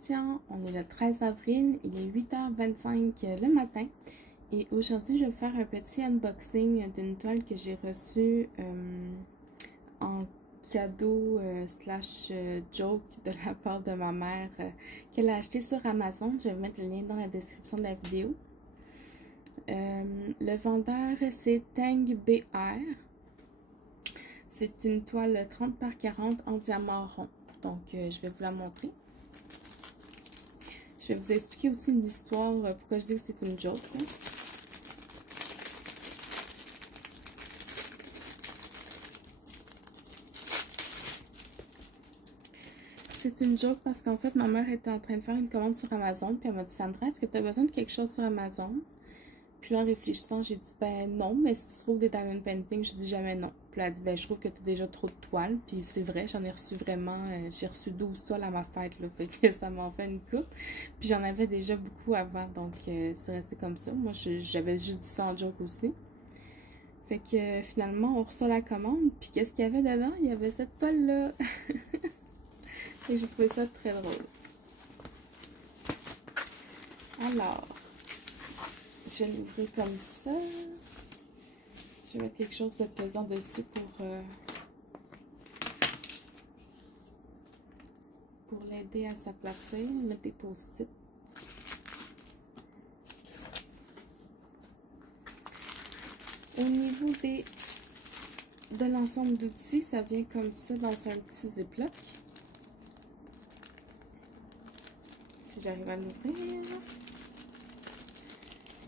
Christian, on est le 13 avril, il est 8h25 le matin et aujourd'hui je vais faire un petit unboxing d'une toile que j'ai reçue en cadeau slash joke de la part de ma mère qu'elle a acheté sur Amazon. Je vais mettre le lien dans la description de la vidéo. Le vendeur c'est Tang BR. C'est une toile 30 par 40 en diamant rond. Donc, je vais vous la montrer. Je vais vous expliquer aussi l'histoire, pourquoi je dis que c'est une joke. Hein. C'est une joke parce qu'en fait, ma mère était en train de faire une commande sur Amazon. Puis elle m'a dit, Sandra, est-ce que tu as besoin de quelque chose sur Amazon? Puis là, en réfléchissant, j'ai dit, ben non, mais si tu trouves des diamond paintings, je dis jamais non. Puis elle a dit, ben je trouve que tu as déjà trop de toiles. Puis c'est vrai, j'en ai reçu vraiment, j'ai reçu 12 toiles à ma fête, là, fait que ça m'en fait une coupe. Puis j'en avais déjà beaucoup avant, donc c'est resté comme ça. Moi, j'avais juste dit ça en joke aussi. Fait que finalement, on reçoit la commande. Puis qu'est-ce qu'il y avait dedans? Il y avait cette toile-là. Et j'ai trouvé ça très drôle. Alors... je vais l'ouvrir comme ça. Je vais mettre quelque chose de pesant dessus pour l'aider à s'aplatir. Mettre des post-it. Au niveau de l'ensemble d'outils, ça vient comme ça dans un petit ziploc. Si j'arrive à l'ouvrir.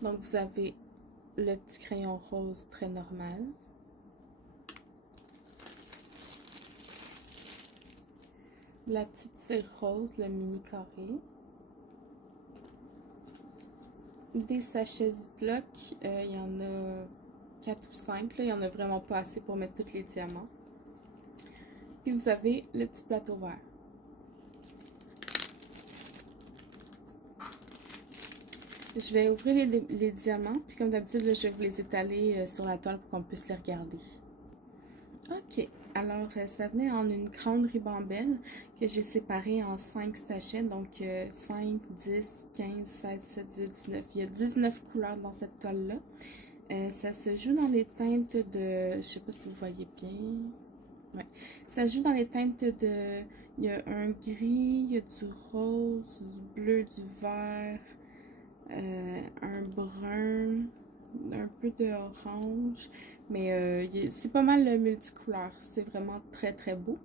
Donc, vous avez le petit crayon rose très normal. La petite cire rose, le mini carré. Des sachets Ziploc, il y en a 4 ou 5. Là, il n'y en a vraiment pas assez pour mettre tous les diamants. Puis vous avez le petit plateau vert. Je vais ouvrir les diamants, puis comme d'habitude, je vais vous les étaler sur la toile pour qu'on puisse les regarder. Ok, alors ça venait en une grande ribambelle que j'ai séparée en 5 sachets, donc 5, 10, 15, 16, 17, 18, 19. Il y a 19 couleurs dans cette toile-là. Ça se joue dans les teintes de... je sais pas si vous voyez bien. Ouais. Ça joue dans les teintes de... il y a un gris, il y a du rose, du bleu, du vert... un brun, un peu d'orange, mais c'est pas mal multicouleur, c'est vraiment très très beau.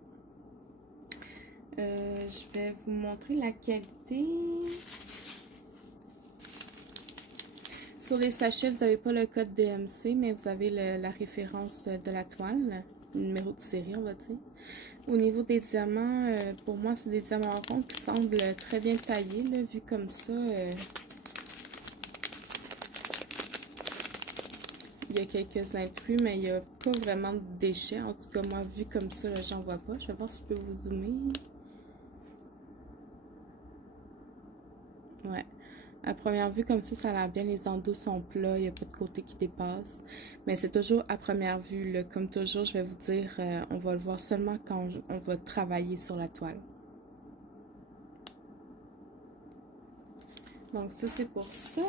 Je vais vous montrer la qualité. Sur les sachets, vous n'avez pas le code DMC, mais vous avez la référence de la toile, le numéro de série, on va dire. Au niveau des diamants, pour moi, c'est des diamants ronds qui semblent très bien taillés, là, vu comme ça. Il y a quelques intrus, mais il n'y a pas vraiment de déchets. En tout cas, moi, vu comme ça, j'en vois pas. Je vais voir si je peux vous zoomer. Ouais. À première vue, comme ça a l'air bien. Les endos sont plats. Il n'y a pas de côté qui dépasse. Mais c'est toujours à première vue, là. Comme toujours, je vais vous dire, on va le voir seulement quand on va travailler sur la toile. Donc, ça, c'est pour ça.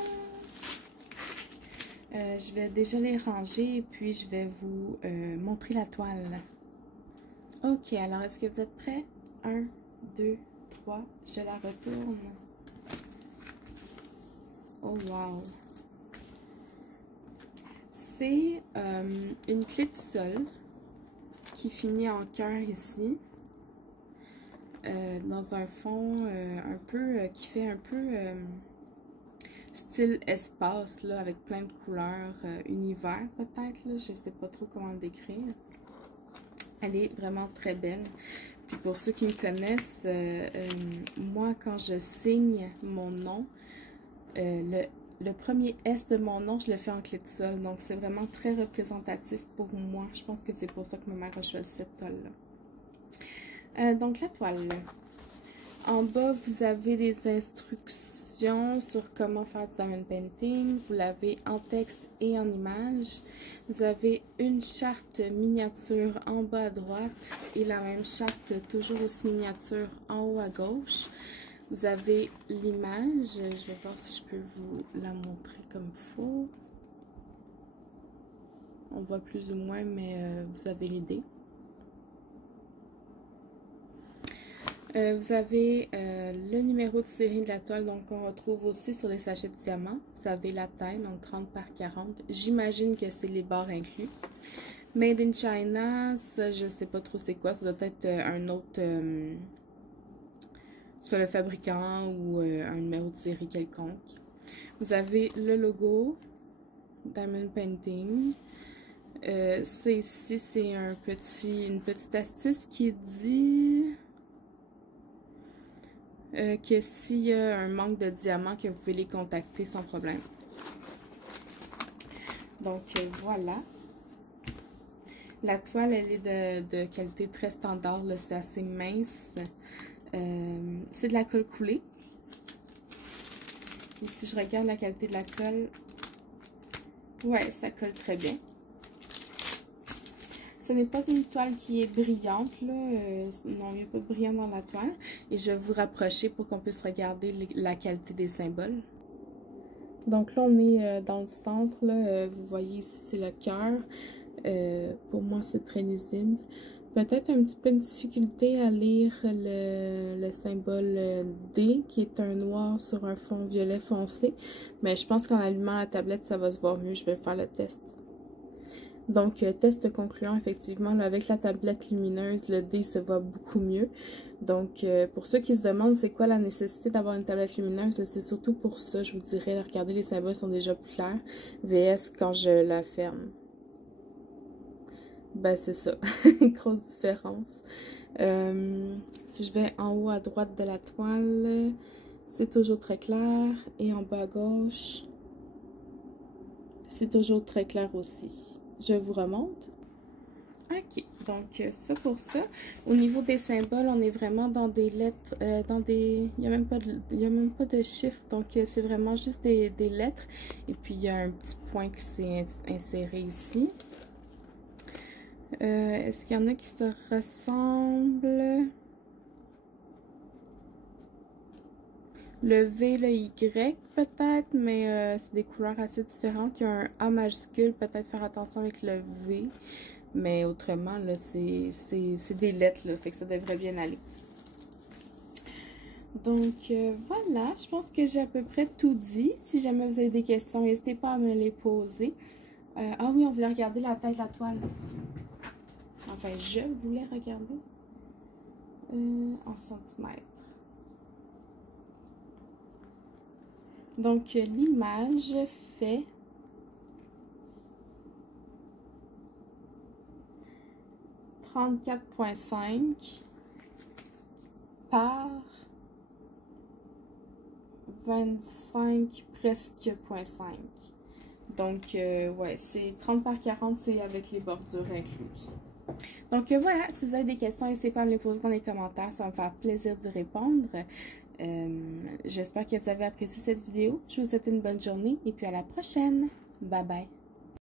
Je vais déjà les ranger et puis je vais vous montrer la toile. Ok, alors est-ce que vous êtes prêts? 1, 2, 3, je la retourne. Oh wow! C'est une clé de sol qui finit en cœur ici. Dans un fond un peu, qui fait un peu... style espace, là, avec plein de couleurs, univers peut-être, là, je sais pas trop comment le décrire. Elle est vraiment très belle. Puis pour ceux qui me connaissent, moi quand je signe mon nom, le premier S de mon nom, je le fais en clé de sol. Donc c'est vraiment très représentatif pour moi. Je pense que c'est pour ça que ma mère a choisi cette toile-là. Donc la toile. En bas, vous avez des instructions sur comment faire du diamond painting. Vous l'avez en texte et en image. Vous avez une charte miniature en bas à droite et la même charte toujours aussi miniature en haut à gauche. Vous avez l'image. Je vais voir si je peux vous la montrer comme il faut. On voit plus ou moins, mais vous avez l'idée. Vous avez le numéro de série de la toile, donc on retrouve aussi sur les sachets de diamants. Vous avez la taille, donc 30 par 40. J'imagine que c'est les barres inclus. Made in China, ça je sais pas trop c'est quoi. Ça doit être un autre, soit le fabricant ou un numéro de série quelconque. Vous avez le logo Diamond Painting. Ici, c'est une petite astuce qui dit que s'il y a un manque de diamants, que vous pouvez les contacter sans problème. Donc voilà. La toile, elle est de qualité très standard, c'est assez mince. C'est de la colle coulée. Et si je regarde la qualité de la colle, ouais, ça colle très bien. Ce n'est pas une toile qui est brillante, là. Non, il n'y a pas de brillant dans la toile. Et je vais vous rapprocher pour qu'on puisse regarder la qualité des symboles. Donc là, on est dans le centre, là. Vous voyez ici, c'est le cœur. Pour moi, c'est très lisible. Peut-être un petit peu de difficulté à lire le symbole D, qui est un noir sur un fond violet foncé. Mais je pense qu'en allumant la tablette, ça va se voir mieux. Je vais faire le test. Donc, test concluant, effectivement, là, avec la tablette lumineuse, le D se voit beaucoup mieux. Donc, pour ceux qui se demandent c'est quoi la nécessité d'avoir une tablette lumineuse, c'est surtout pour ça, je vous dirais, regardez, les symboles sont déjà plus clairs. VS quand je la ferme. Ben, c'est ça. Grosse différence. Si je vais en haut à droite de la toile, c'est toujours très clair. Et en bas à gauche, c'est toujours très clair aussi. Je vous remonte. Ok, donc ça pour ça. Au niveau des symboles, on est vraiment dans des lettres, il n'y a même pas de chiffres, donc c'est vraiment juste des lettres. Et puis il y a un petit point qui s'est inséré ici. Est-ce qu'il y en a qui se ressemblent? Le V, le Y peut-être, mais c'est des couleurs assez différentes. Il y a un A majuscule, peut-être faire attention avec le V. Mais autrement, là, c'est des lettres, là, fait que ça devrait bien aller. Donc, voilà, je pense que j'ai à peu près tout dit. Si jamais vous avez des questions, n'hésitez pas à me les poser. Ah oui, on voulait regarder la taille de la toile. Enfin, je voulais regarder en centimètres. Donc, l'image fait 34,5 par 25 presque 0,5. Donc, ouais, c'est 30 par 40, c'est avec les bordures incluses. Donc, voilà, si vous avez des questions, n'hésitez pas à me les poser dans les commentaires, ça va me faire plaisir d'y répondre. J'espère que vous avez apprécié cette vidéo. Je vous souhaite une bonne journée et puis à la prochaine. Bye bye.